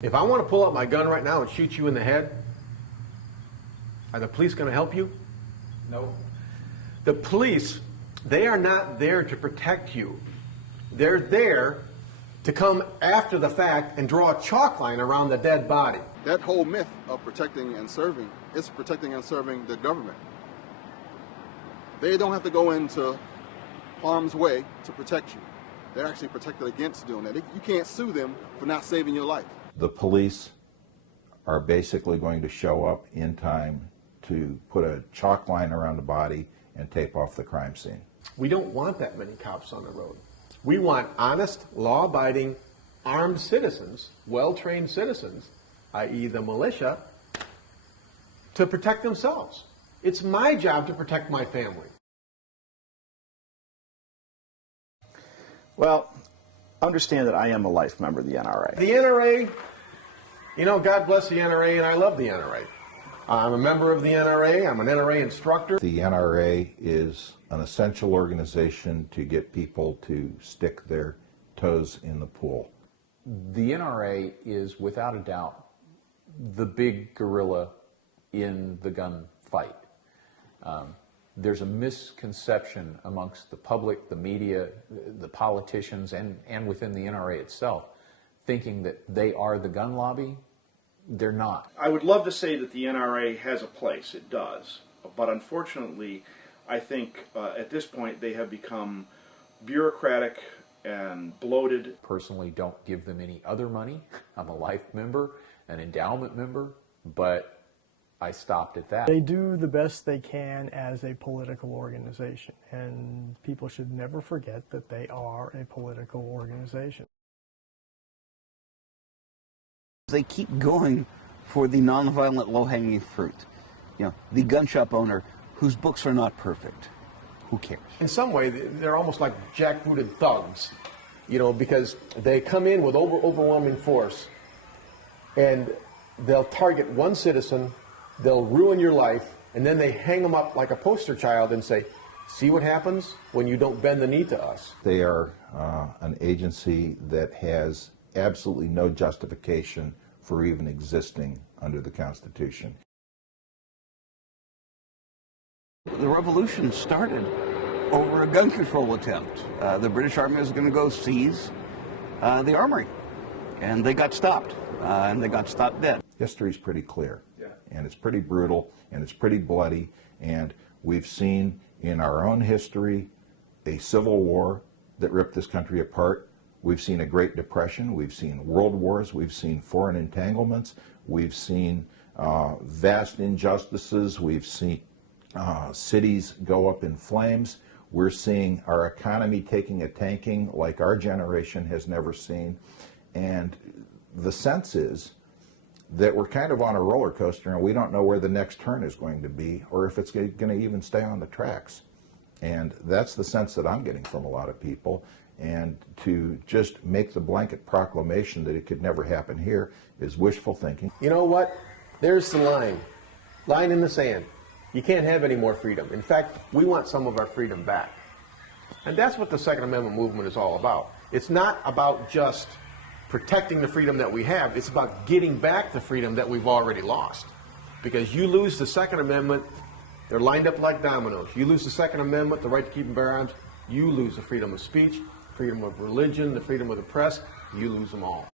If I want to pull out my gun right now and shoot you in the head, are the police going to help you? No. The police, they are not there to protect you. They're there to come after the fact and draw a chalk line around the dead body. That whole myth of protecting and serving is protecting and serving the government. They don't have to go into harm's way to protect you. They're actually protected against doing that. You can't sue them for not saving your life. The police are basically going to show up in time to put a chalk line around the body and tape off the crime scene. We don't want that many cops on the road. We want honest, law-abiding, armed citizens, well-trained citizens, i.e. the militia, to protect themselves. It's my job to protect my family. Well, understand that I am a life member of the NRA. The NRA, you know, God bless the NRA, and I love the NRA. I'm a member of the NRA. I'm an NRA instructor. The NRA is an essential organization to get people to stick their toes in the pool. The NRA is, without a doubt, the big gorilla in the gun fight. There's a misconception amongst the public, the media, the politicians, and within the NRA itself, thinking that they are the gun lobby. They're not. I would love to say that the NRA has a place. It does. But unfortunately, I think at this point they have become bureaucratic and bloated. Personally, don't give them any other money. I'm a life member, an endowment member, but I stopped at that. They do the best they can as a political organization, and people should never forget that they are a political organization. They keep going for the nonviolent low-hanging fruit. You know, the gun shop owner whose books are not perfect. Who cares? In some way, they're almost like jackbooted thugs, you know, because they come in with overwhelming force, and they'll target one citizen, they'll ruin your life, and then they hang them up like a poster child and say, see what happens when you don't bend the knee to us. They are an agency that has absolutely no justification for even existing under the Constitution. The revolution started over a gun control attempt. The British Army was going to go seize the armory, and they got stopped, and they got stopped dead. History's pretty clear, and it's pretty brutal, and it's pretty bloody, and we've seen in our own history a civil war that ripped this country apart. We've seen a Great Depression, we've seen world wars, we've seen foreign entanglements, we've seen vast injustices, we've seen cities go up in flames. We're seeing our economy taking a tanking like our generation has never seen. And the sense is that we're kind of on a roller coaster and we don't know where the next turn is going to be or if it's going to even stay on the tracks. And that's the sense that I'm getting from a lot of people. And to just make the blanket proclamation that it could never happen here is wishful thinking. You know what? There's the line in the sand. You can't have any more freedom. In fact, we want some of our freedom back. And that's what the Second Amendment movement is all about. It's not about just protecting the freedom that we have. It's about getting back the freedom that we've already lost. Because you lose the Second Amendment, they're lined up like dominoes. You lose the Second Amendment, the right to keep and bear arms, you lose the freedom of speech, freedom of religion, the freedom of the press, you lose them all.